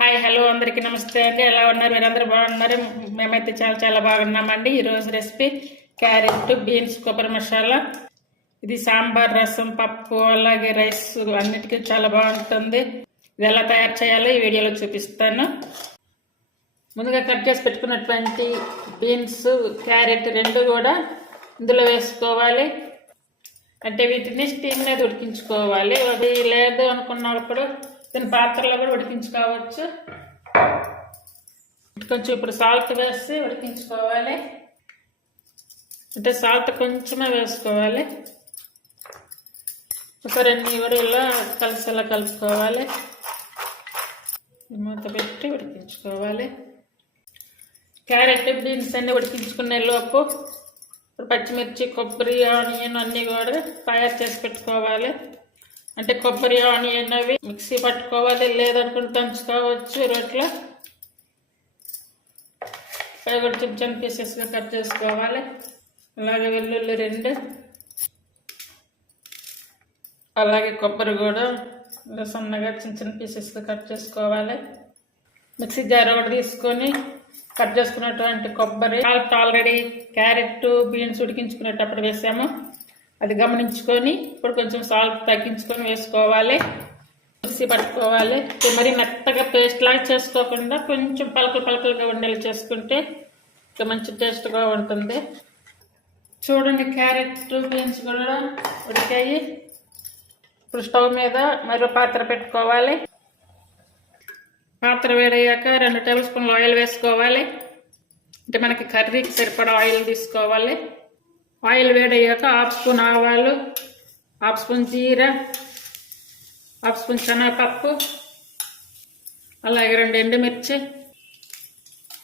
Hi hello అందరికీ నమస్తే అండి. ఎలా ఉన్నారు? మీరందరూ బాగున్నారు? మేమైతే చాలా చాలా బాగున్నామండి. ఈరోజు రెసిపీ క్యారెట్ బీన్స్ కొబ్బరి మసాలా. ఇది సాంబార్, రసం, పప్పు అలాగే రైస్ అన్నిటికీ చాలా బాగుంటుంది. ఇది ఎలా తయారు చేయాలో ఈ వీడియోలో చూపిస్తాను. ముందుగా కట్ చేసి పెట్టుకున్నటువంటి బీన్స్ క్యారెట్ రెండు కూడా ఇందులో వేసుకోవాలి. అంటే వీటిని స్టీమ్ మీద ఉడికించుకోవాలి. అది లేదు అనుకున్నప్పుడు దీని పాత్రలో కూడా ఉడికించుకోవచ్చు. కొంచెం ఇప్పుడు సాల్ట్ వేసి ఉడికించుకోవాలి. అంటే సాల్ట్ కొంచెమే వేసుకోవాలి. ఒకసారి అన్నీ కూడా ఇలా కలిసేలా కలుపుకోవాలి. మూత పెట్టి ఉడికించుకోవాలి. క్యారెట్ బీన్స్ అన్నీ ఉడికించుకునే లోపు పచ్చిమిర్చి, కొబ్బరి, ఆనియన్ అన్నీ కూడా తయారు చేసి పెట్టుకోవాలి. అంటే కొబ్బరి, ఆనియన్ అవి మిక్సీ పట్టుకోవాలి, లేదనుకుంటే దంచుకోవచ్చు రోట్లో. అవి కూడా చిన్న చిన్న పీసెస్గా కట్ చేసుకోవాలి. అలాగే వెల్లుల్లి రెండు, అలాగే కొబ్బరి కూడా సన్నగా చిన్న చిన్న పీసెస్గా కట్ చేసుకోవాలి. మిక్సీ జార్ ఒకటి తీసుకొని కట్ చేసుకున్నటువంటి కొబ్బరి, ఆల్రెడీ క్యారెట్ బీన్స్ ఉడికించుకునేటప్పుడు వేసాము, అది గమనించుకొని ఇప్పుడు కొంచెం సాల్ట్ తగ్గించుకొని వేసుకోవాలి. మిక్సీ పట్టుకోవాలి. మరి మెత్తగా పేస్ట్ లాగా చేసుకోకుండా కొంచెం పలకలుగా ఉండేలా చేసుకుంటే ఇంకా మంచి టేస్ట్గా ఉంటుంది. చూడండి, క్యారెట్ బీన్స్ కూడా ఉడికాయి. ఇప్పుడు స్టవ్ మీద మరో పాత్ర పెట్టుకోవాలి. పాత్ర వేడయ్యాక 2 టేబుల్ స్పూన్లు ఆయిల్ వేసుకోవాలి. అంటే మనకి కర్రీకి సరిపడా ఆయిల్ తీసుకోవాలి. ఆయిల్ వేడయ్యాక 1/2 స్పూన్ ఆవాలు, 1/2 స్పూన్ జీరా, 1/2 స్పూన్ శనగపప్పు, అలాగే 2 ఎండుమిర్చి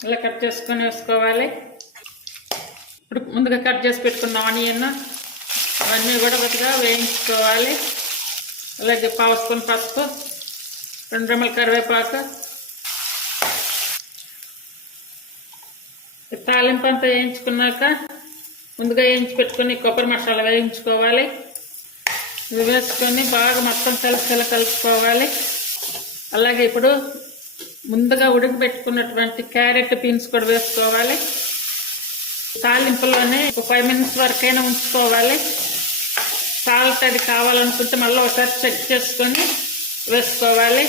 ఇలా కట్ చేసుకొని వేసుకోవాలి. ఇప్పుడు ముందుగా కట్ చేసి పెట్టుకున్న ఆనియన్ అవన్నీ కూడా కొద్దిగా వేయించుకోవాలి. అలాగే 1/2 స్పూన్ పసుపు, 2 రెమ్మల కరివేపాకు, తాలింపు అంతా వేయించుకున్నాక ముందుగా వేయించి పెట్టుకుని కొబ్బరి మసాలా వేయించుకోవాలి. ఇవి వేసుకొని బాగా మొత్తం కలిసేలా కలుపుకోవాలి. అలాగే ఇప్పుడు ముందుగా ఉడకబెట్టుకున్నటువంటి క్యారెట్ బీన్స్ కూడా వేసుకోవాలి. తాలింపులోనే ఒక 5 మినిట్స్ వరకైనా ఉంచుకోవాలి. సాల్ట్ అది కావాలనుకుంటే మళ్ళీ ఒకసారి చెక్ చేసుకొని వేసుకోవాలి.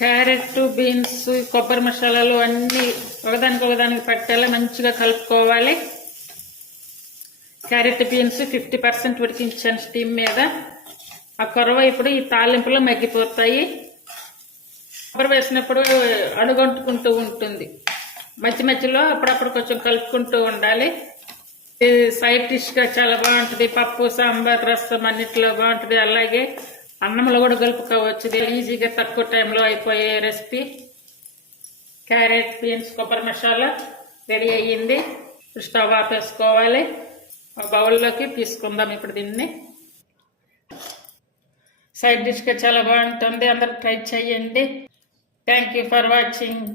క్యారెట్ బీన్స్ కొబ్బరి మసాలాలు అన్నీ ఒకదానికి పట్టేలా మంచిగా కలుపుకోవాలి. క్యారెట్ బీన్స్ 50% ఉడికించాను స్టీమ్ మీద. ఆ కొరవ ఇప్పుడు ఈ తాలింపులో మగ్గిపోతాయి. కొబ్బరి వేసినప్పుడు అడుగంటుకుంటూ ఉంటుంది. మధ్యలో అప్పుడప్పుడు కొంచెం కలుపుకుంటూ ఉండాలి. ఇది సైడ్ డిష్గా చాలా బాగుంటుంది. పప్పు, సాంబార్, రసం అన్నిటిలో బాగుంటుంది. అలాగే అన్నంలో కూడా కలుపుకోవచ్చు. ఇది ఈజీగా తక్కువ టైంలో అయిపోయే రెసిపీ. క్యారెట్ బీన్స్ కొబ్బరి మసాలా రెడీ అయ్యింది. స్టవ్ ఆపేసుకోవాలి. బౌల్లోకి తీసుకుందాం ఇప్పుడు దీన్ని. సైడ్ డిష్గా చాలా బాగుంటుంది. అందరూ ట్రై చేయండి. Thank you for watching.